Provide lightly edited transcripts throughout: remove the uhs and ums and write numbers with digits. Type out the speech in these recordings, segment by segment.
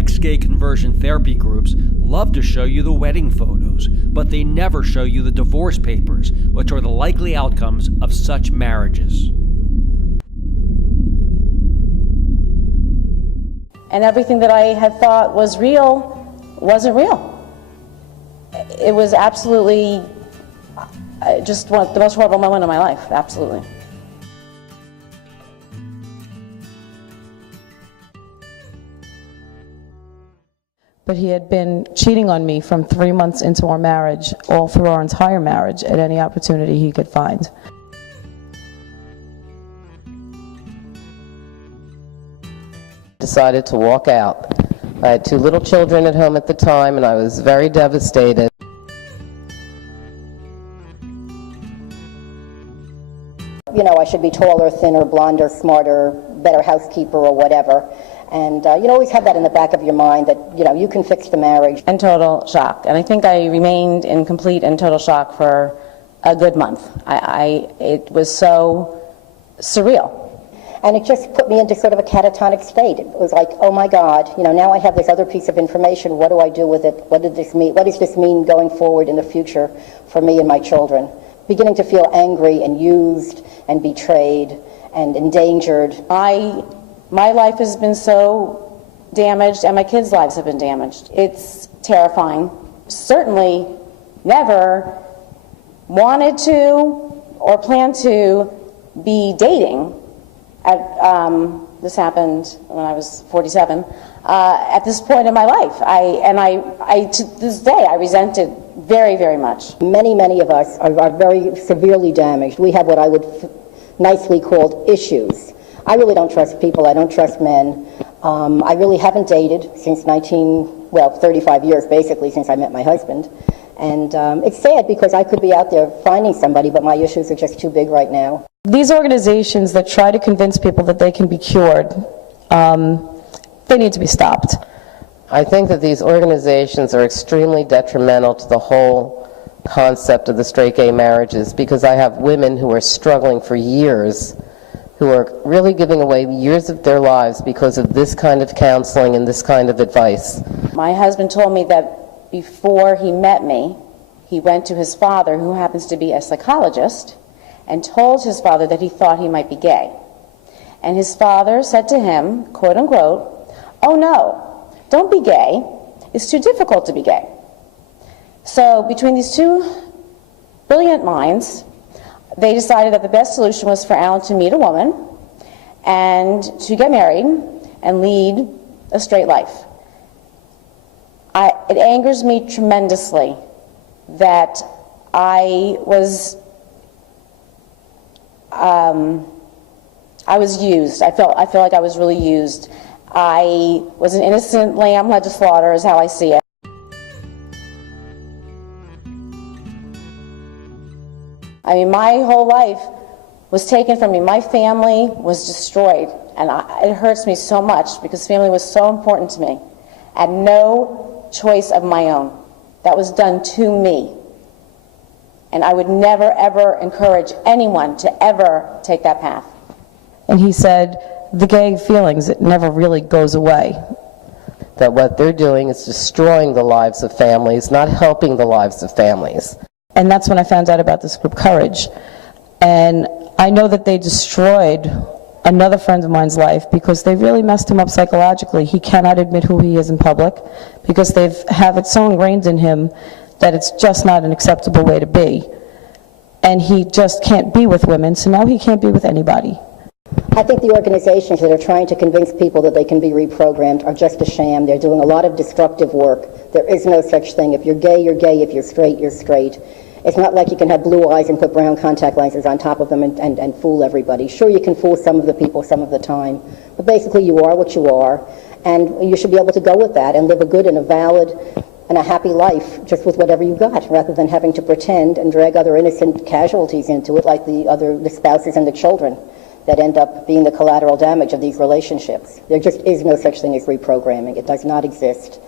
Ex-gay conversion therapy groups love to show you the wedding photos, but they never show you the divorce papers, which are the likely outcomes of such marriages. And everything that I had thought was real wasn't real. It was absolutely just the most horrible moment of my life, absolutely. But he had been cheating on me from 3 months into our marriage, all through our entire marriage, at any opportunity he could find. Decided to walk out. I had 2 little children at home at the time, and I was very devastated. You know, I should be taller, thinner, blonder, smarter, better housekeeper or whatever. And you always have that in the back of your mind that, you can fix the marriage. And total shock. And I think I remained in complete and total shock for a good month. It was so surreal. And it just put me into sort of a catatonic state. It was like, oh my God, now I have this other piece of information. What do I do with it? What does this mean going forward in the future for me and my children? Beginning to feel angry and used and betrayed and endangered. My life has been so damaged, and my kids' lives have been damaged. It's terrifying. Certainly never wanted to or planned to be dating. This happened when I was 47. At this point in my life, to this day, I resent it very, very much. Many of us are very severely damaged. We have what I would nicely call issues. I really don't trust people. I don't trust men. I really haven't dated since 35 years basically since I met my husband. And it's sad because I could be out there finding somebody, but my issues are just too big right now. These organizations that try to convince people that they can be cured, they need to be stopped. I think that these organizations are extremely detrimental to the whole concept of the straight-gay marriages, because I have women who are struggling for years, who are really giving away years of their lives because of this kind of counseling and this kind of advice. My husband told me that before he met me, he went to his father, who happens to be a psychologist, and told his father that he thought he might be gay. And his father said to him, quote unquote, "Oh no, don't be gay. It's too difficult to be gay." So between these two brilliant minds, they decided that the best solution was for Alan to meet a woman and to get married and lead a straight life. It angers me tremendously that I was used. I feel like I was really used. I was an innocent lamb led to slaughter, is how I see it. I mean, my whole life was taken from me. My family was destroyed, and it hurts me so much because family was so important to me. I had no choice of my own. That was done to me. And I would never, ever encourage anyone to ever take that path. And he said, the gay feelings, it never really goes away. That what they're doing is destroying the lives of families, not helping the lives of families. And that's when I found out about this group, Courage. And I know that they destroyed another friend of mine's life because they really messed him up psychologically. He cannot admit who he is in public because they have it so ingrained in him that it's just not an acceptable way to be. And he just can't be with women, so now he can't be with anybody. I think the organizations that are trying to convince people that they can be reprogrammed are just a sham. They're doing a lot of destructive work. There is no such thing. If you're gay, you're gay. If you're straight, you're straight. It's not like you can have blue eyes and put brown contact lenses on top of them and fool everybody. Sure, you can fool some of the people some of the time, but basically you are what you are, and you should be able to go with that and live a good and a valid and a happy life just with whatever you got, rather than having to pretend and drag other innocent casualties into it, like the spouses and the children that end up being the collateral damage of these relationships. There just is no such thing as reprogramming. It does not exist.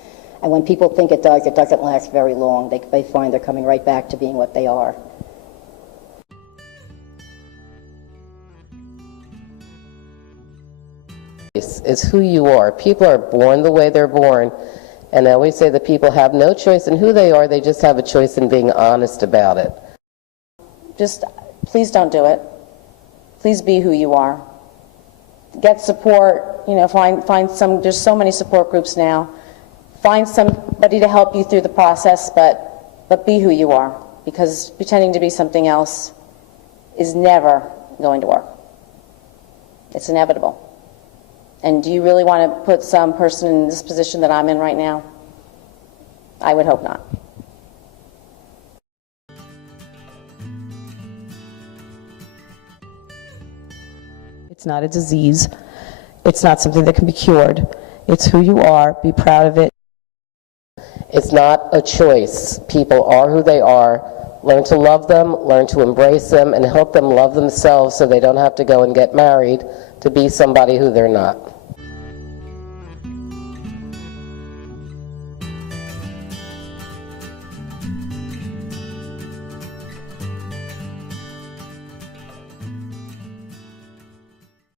And when people think it does, it doesn't last very long. They find they're coming right back to being what they are. is who you are. People are born the way they're born, and I always say that people have no choice in who they are, they just have a choice in being honest about it. Just, please don't do it. Please be who you are. Get support, find some, there's so many support groups now. Find somebody to help you through the process, but be who you are, because pretending to be something else is never going to work. It's inevitable. And do you really want to put some person in this position that I'm in right now? I would hope not. It's not a disease. It's not something that can be cured. It's who you are. Be proud of it. It's not a choice. People are who they are. Learn to love them, learn to embrace them, and help them love themselves so they don't have to go and get married to be somebody who they're not.